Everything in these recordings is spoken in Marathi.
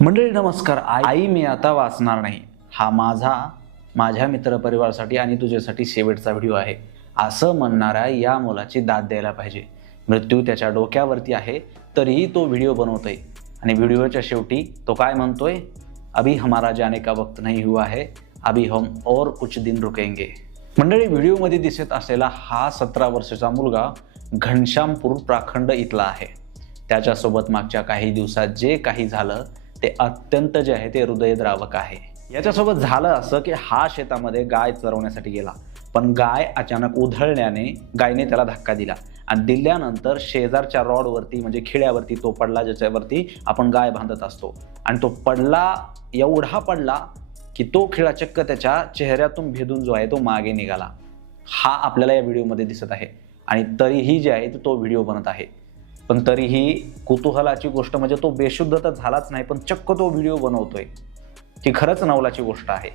मंडळी नमस्कार. आई मी आता वाचणार नाही. हा माझा माझ्या मित्रपरिवारासाठी आणि तुझ्यासाठी शेवटचा व्हिडिओ आहे. असं म्हणणाऱ्या या मुलाची दाद द्यायला पाहिजे. मृत्यू त्याच्या डोक्यावरती आहे तरीही तो व्हिडिओ बनवतोय. आणि व्हिडिओच्या शेवटी तो काय म्हणतोय? अभी हमारा जाने का वक्त नाही हुआ है अभी हम और कुछ दिन रुकेंगे. मंडळी व्हिडिओमध्ये दिसत असलेला हा सतरा वर्षाचा मुलगा घनश्यामपूर प्राखंड इथला आहे. त्याच्यासोबत मागच्या काही दिवसात जे काही झालं ते अत्यंत जे आहे ते हृदयद्रावक आहे. याच्यासोबत झालं असं की हा शेतामध्ये गाय चरवण्यासाठी गेला. पण गाय अचानक उधळल्याने गायने त्याला धक्का दिला. आणि दिल्यानंतर शेजारच्या रॉडवरती म्हणजे खिळ्यावरती तो पडला ज्याच्यावरती आपण गाय बांधत असतो. आणि तो पडला एवढा पडला की तो खिळा चक्क त्याच्या चेहऱ्यातून भेदून जो आहे तो मागे निघाला. हा आपल्याला या व्हिडिओमध्ये दिसत आहे. आणि तरीही जे आहे तो व्हिडिओ बनत आहे. पण तरीही कुतूहलाची गोष्ट म्हणजे तो बेशुद्ध तर झालाच नाही पण चक्क तो व्हिडिओ बनवतोय. ही खरंच नवलाची गोष्ट आहे.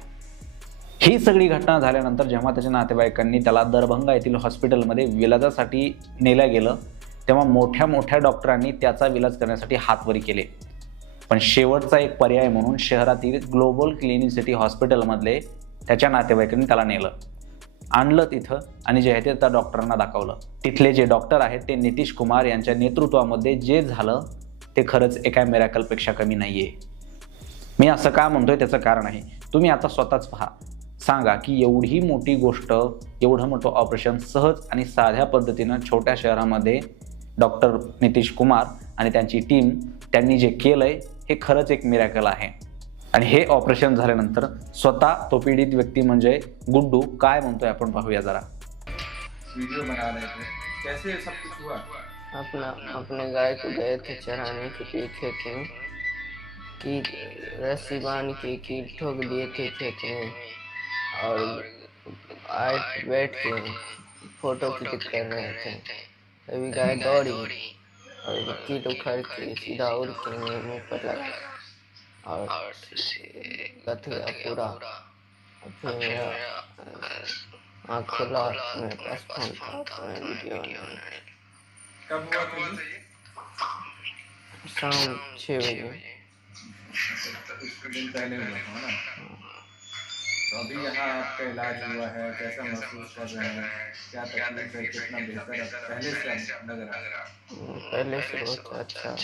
ही सगळी घटना झाल्यानंतर जेव्हा त्याच्या नातेवाईकांनी त्याला दरभंगा येथील हॉस्पिटलमध्ये विलाजासाठी नेलं गेलं तेव्हा मोठ्या मोठ्या डॉक्टरांनी त्याचा विलाज करण्यासाठी हातवरी केले. पण शेवटचा एक पर्याय म्हणून शहरातील ग्लोबल क्लिनिसिटी हॉस्पिटलमधले त्याच्या नातेवाईकांनी त्याला नेलं. आणलं तिथं आणि जे आहे ते त्या डॉक्टरांना दाखवलं. तिथले जे डॉक्टर आहेत ते नितीश कुमार यांच्या नेतृत्वामध्ये जे झालं ते खरंच एका मिरॅकलपेक्षा कमी नाही आहे मी असं का म्हणतोय त्याचं कारण आहे. तुम्ही आता स्वतःच पहा. सांगा की एवढी मोठी गोष्ट एवढं मोठं ऑपरेशन सहज आणि साध्या पद्धतीनं छोट्या शहरामध्ये डॉक्टर नितीश कुमार आणि त्यांची टीम त्यांनी जे केलं आहे हे खरंच एक मिरॅकल आहे. आणि हे ऑपरेशन झाल्यानंतर स्वतः तो पीडित व्यक्ती म्हणजे गुड्डू काय म्हणतोय आपण पाहूया जरा. वीडियो बना रहे थे कैसे सब कुछ हुआ. अपना अपने गाय को गए थे चराने के लिए खेत में की रस्सी बाँध के की ठोक दिए थे खेत में. और आए बैठ के फ़ोटो क्लिक कर रहे थे. अभी गाय दौड़ी. और कीट उखड़ के सीधा उड़ के मुँह पर लगा. और कथ गया पूरा। फिर आँख खुला मेरे पास फ़ोन था तो मैं वीडियो बनाया कब हुआ था ये? शाम छः बजे कुछ दिन पहले हुआ था ना तो अभी यहाँ आपका इलाज हुआ है कैसा महसूस कर रहे हैं? क्या तकलीफ़ है? कितना बेहतर है? पहले से लग रहा है। पहले से बहुत अच्छा।